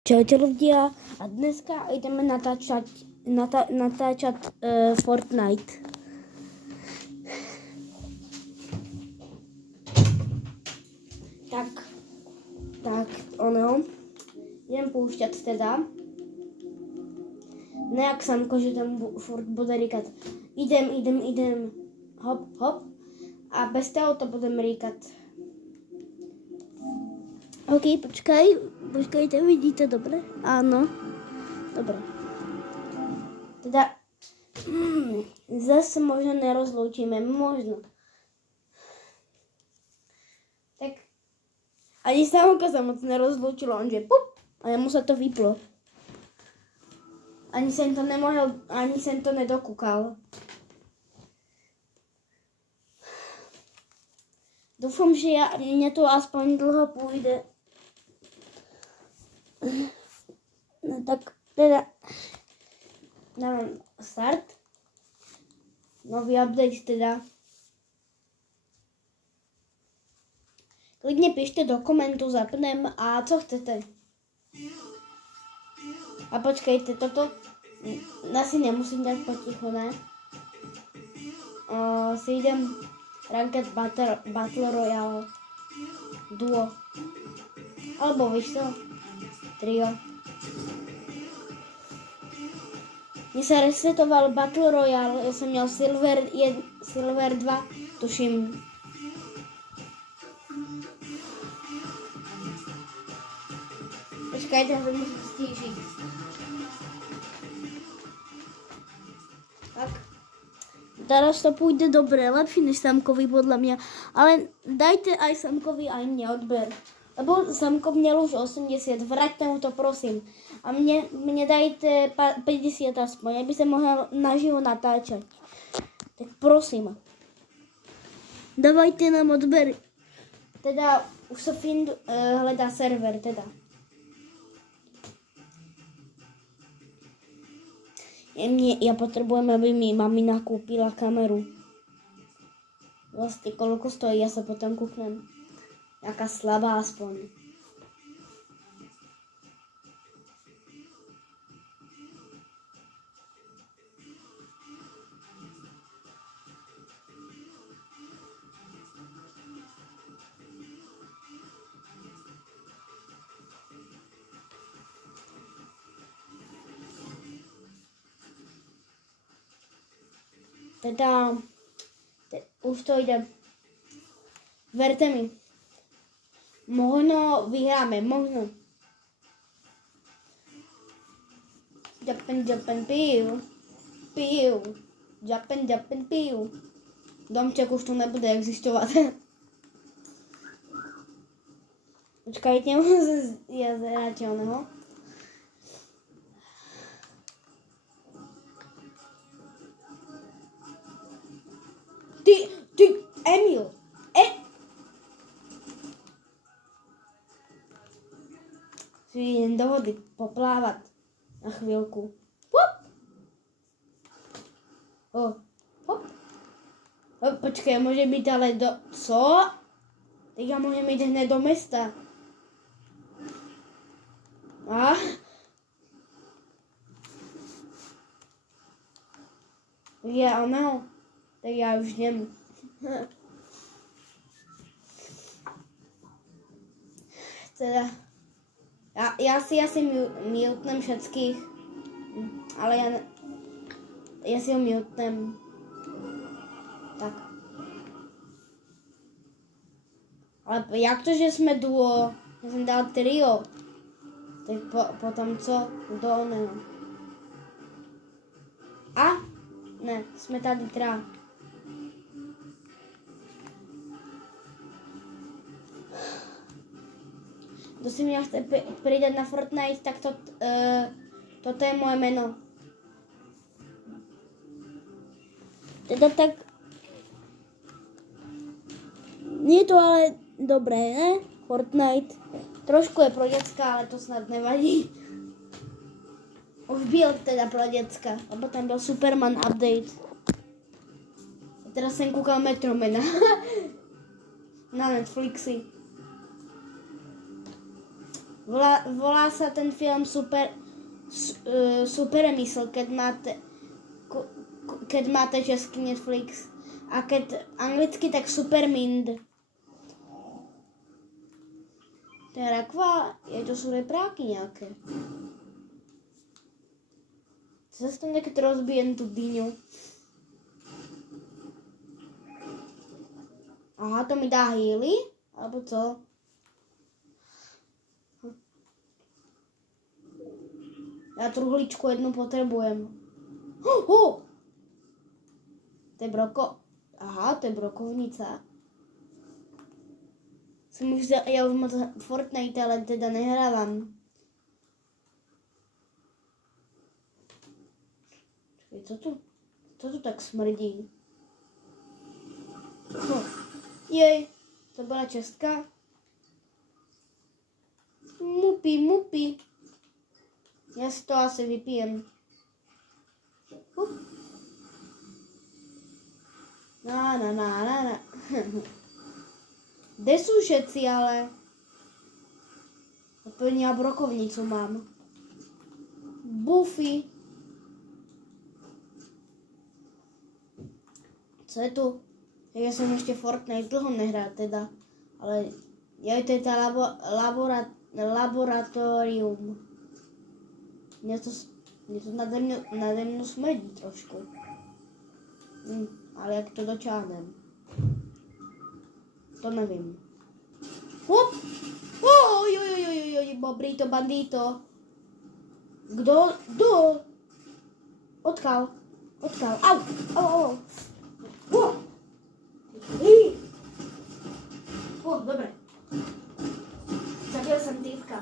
Čaute ľudia, a dneska ideme natáčať Fortnite. Tak, ono, idem púšťať teda. Nejak samko, že tam furt bude ríkať idem, hop, a bez toho to budem ríkať. OK, počkajte, vidíte dobre? Áno, dobre. Teda, zase možno nerozlúčime, možno. Tak, ani Samuka sa moc nerozlúčilo, on že pup, a jemu sa to vyplo. Ani sem to nedokúkal. Dúfam, že mne to aspoň dlho pôjde. No tak teda dávam start. Nový update teda. Klidne píšte do komentu, zapnem a co chcete. A počkejte, toto asi nemusím dať potichu, ne? Si idem Ranked Battle Royale Duo. Alebo víš to? Trio. Mne sa resetoval Battle Royale, ja som měl Silver 2, tuším. Počkajte, to musím stížiť. Tak. Teraz to pôjde dobre, lepší než Samkovi podľa mňa. Ale dajte aj Samkovi aj mne odber. Lebo Samko měl už 80, vraťte mu to prosím. A mne dajte 50 aspoň, aby sa mohol naživo natáčať. Tak prosím. Dávajte nám odber. Teda už sa hledá server, teda. Ja potrebujem, aby mi mamina kúpila kameru. Vlastne koľko stojí, ja sa potom kúknem. Jaká slabá aspoň. Teda, už to ide. Verte mi. Možno vyhráme, možno. Japan, piu. Japan, piu. Domček už tu nebude existovať. Počkajte, ja zhráte oného. Ty, Emil. Si idem do vody poplávať na chvíľku. Hop. Hop. Počkaj, môžem byť ale do... Co? Tak ja môžem ísť hneď do mesta. Ja ono. Tak ja už idem. Teda... Ja si asi mutnem všetkých, ale ja si ho mutnem. Tak. Ale jak to, že sme duo? Ja som dal trio. Tak potom co? Do oného. A? Ne, sme tady trá. Kto si mňa chce pridať na Fortnite, tak toto je moje meno. Teda tak... Nie je to ale dobré, ne? Fortnite. Trošku je pro decka, ale to snad nevadí. Už byl teda pro decka, lebo tam byl Superman update. A teraz som kúkal Metromena. Na Netflixi. Volá sa ten film Supermysl, keď máte český Netflix. A keď anglicky, tak Supermind. To je rakva, to sú repráky nejaké. Zase tam keď rozbijem tú dyňu. Aha, to mi dá healy? Alebo co? Ja truhličku jednu potrebujem. To je Aha, to je brokovnica. Ja už moc Fortnite, ale teda nehrávam. Čakaj, co tu tak smrdí? Jej, to bola čestka. Mupi. Ja si to asi vypijem. Na. Kde sú všetci, ale? Úplne ja brokovnicu mám. Buffy. Co je tu? Ja som ešte Fortnite dlho nehral teda. Ale to je tá laboratórium. Mne to nade mnou smrdí trošku. Ale jak to dočáhnem? To nevím. Hop! Bobrito, bandito. Kdo? Odkal. Au. Dobre. Zabil som týpka.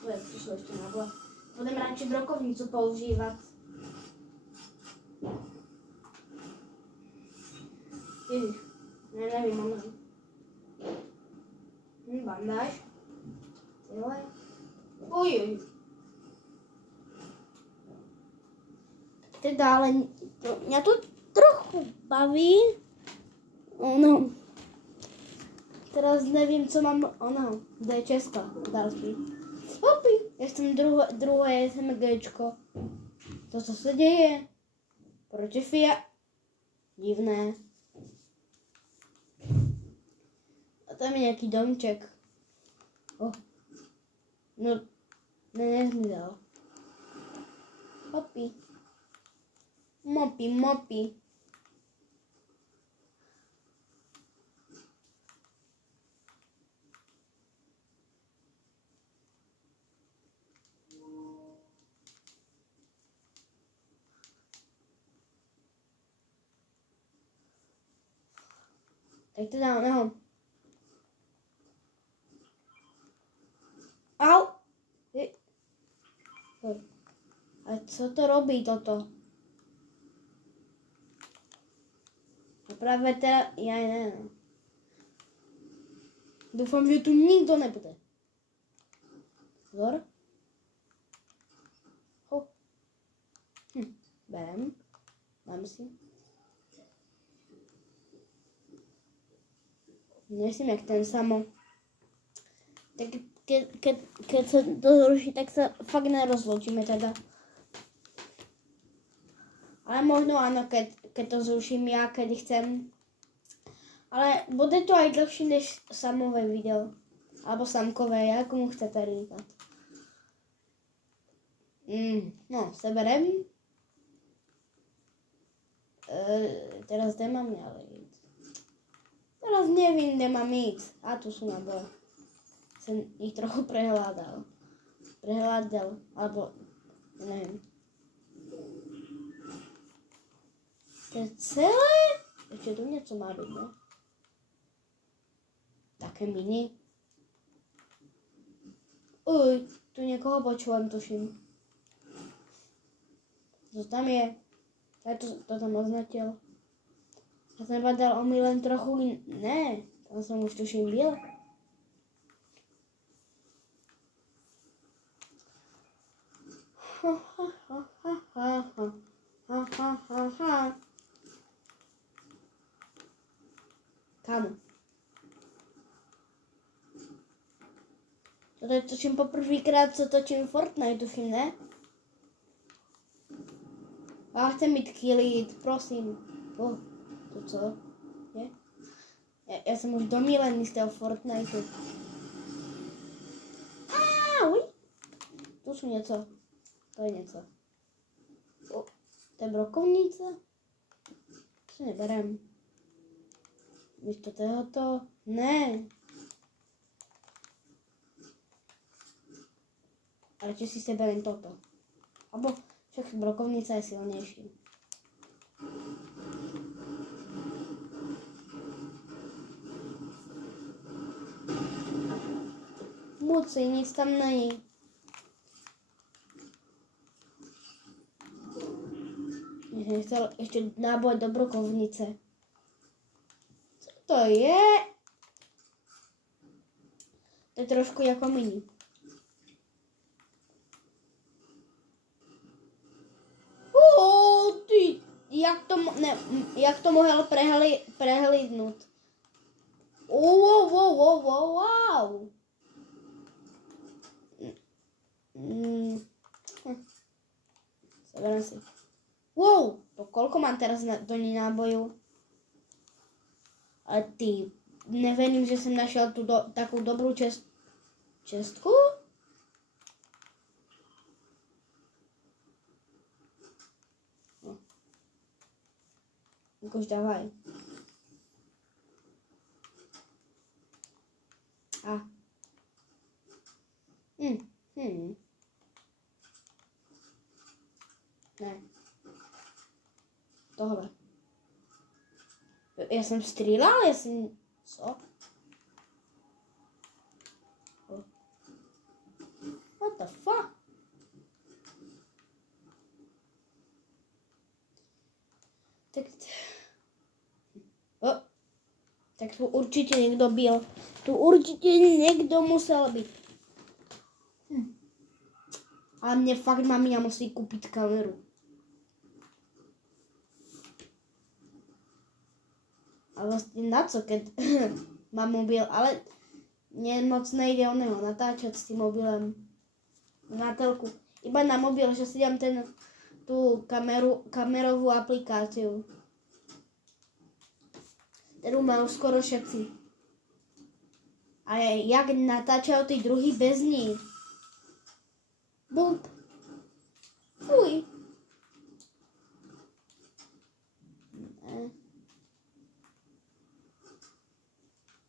Tu sú ešte nábla. Budem radšej brokovnicu používať. Ježiš, nevím, mám. Bandáž. Celé. Ojej. Teda, ale mňa to trochu baví. Teraz nevím, co mám, kde je Česko, další. Hopi, ja som druhé SMGčko. To, co se děje? Proč je FIA? Divné. A tam je nějaký domček. No, nezmizal. Hopi. Mopi. Tak to dám, Au! A co to robí toto? A práve teda, ja neviem. Dúfam, že tu nikto nebude. Pozor. Berem. Dám si. Nesím jak ten samo. Tak keď sa to zruší, tak sa fakt nerozlúčime teda. Ale možno áno, keď to zruším ja, keď chcem. Ale bude to aj dlhšie než samové video. Alebo samkové, ako mu chcete říkať. No, seberem. Teraz kde mám ďalej ísť? Teraz nevím, kde mám ísť. A tu sú na dole. Som ich trochu prehľadal. Alebo neviem. To je celé? Ešte tu niečo má byť, no? Také mini. Tu niekoho počúvam, tuším. Co tam je? Ja to tam označil. Ja som dal omylen trochu Ne, tam som už tuším byl. Kamo? To je tuším poprvýkrát, co točím Fortnite, tuším, ne? Já chci mít killy, prosím. To co? Je? Já jsem už domílený z toho Fortniteu. Uj. Tu jsou něco. To je něco. To je brokovnice? To si neberem. Místo tohoto? Ne. A radši si seberem toto. Abo však brokovnice je silnější. Muci, nic tam není. Jsem chtěl ještě náboj do brokovnice. Co to je? To je trošku jako mini. Ty, jak to mohl prehlídnout? Wow. Seberám si. Wow, to koľko mám teraz do ní nábojů? Ale ty, neverím, že jsem našel tu takovou dobrou čestku? No. Už dávaj. Ne. Tohle. Já jsem střílel, Co? What the fuck? Tak tu určitě někdo byl. Tu určitě někdo musel být. Ale mě fakt mamina musí koupit kameru. A vlastně na co, keď mám mobil, ale mně moc nejde o něho natáčet s tím mobilem na telku. Iba na mobil, že si dám tu kamerovou aplikáciu, kterou mají skoro všetci. A jak natáčal ty druhý bez ní. Bump. Fuj. Ne.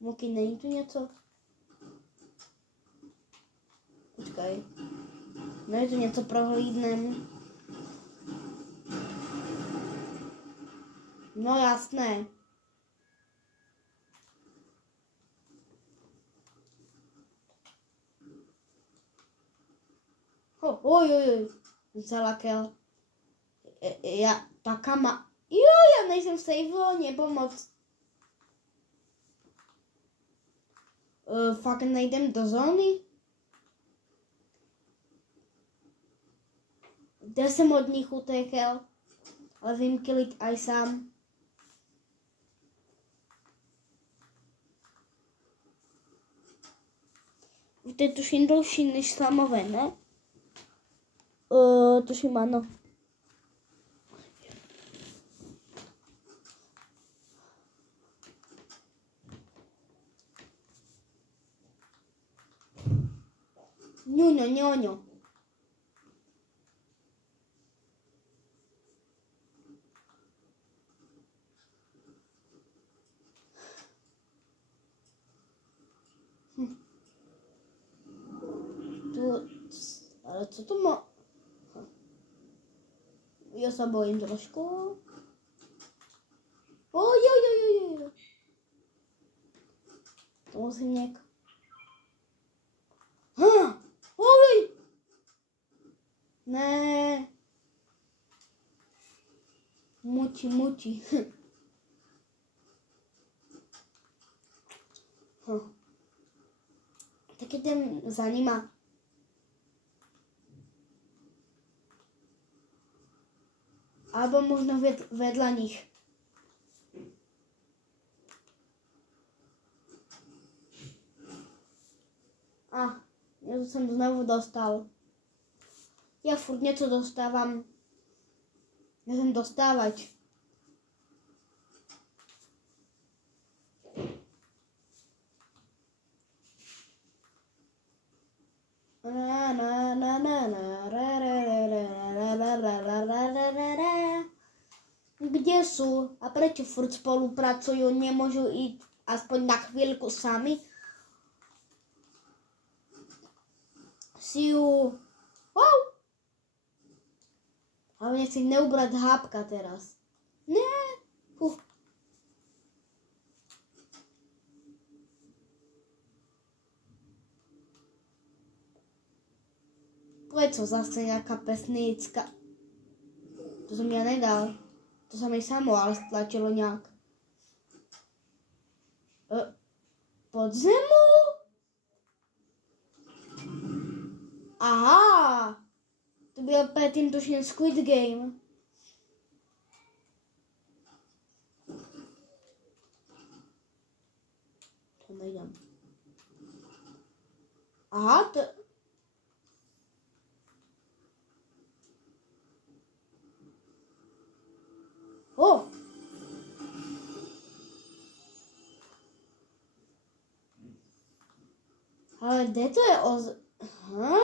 Moky, není tu něco? Počkej. Ne, tu něco prohlídnem. No jasné. Oj. Zalakel. Já nejsem v save, pomoc. Fakt nejdem do zóny? Kde jsem od nich utekl? Ale vím kilit aj sám. To je tuším delší než samové, ne? Tuším ano. Ňuňo. Ale co to má? Já se bojím trošku. Jo. To musím nějak. Oj! Ne. Muči. Tak jdem za nima. Alebo možno vedľa nich. Ja som znovu dostal. Ja furt něco dostávam. Ja som dostávať. Kde sú? A prečo furt spolupracujú? Nemôžu ísť aspoň na chvíľku sami? Siu. Wow. Hlavne si neubrať hápka teraz. Nie. Prečo zase nejaká pesnícka? To som ja nedal. To sa mi samo ale stlačilo nejak. Pod zemu? Aha! To byl predtým tuším Squid Game. To nejdem. Aha, to... O! Ale kde to je Aha.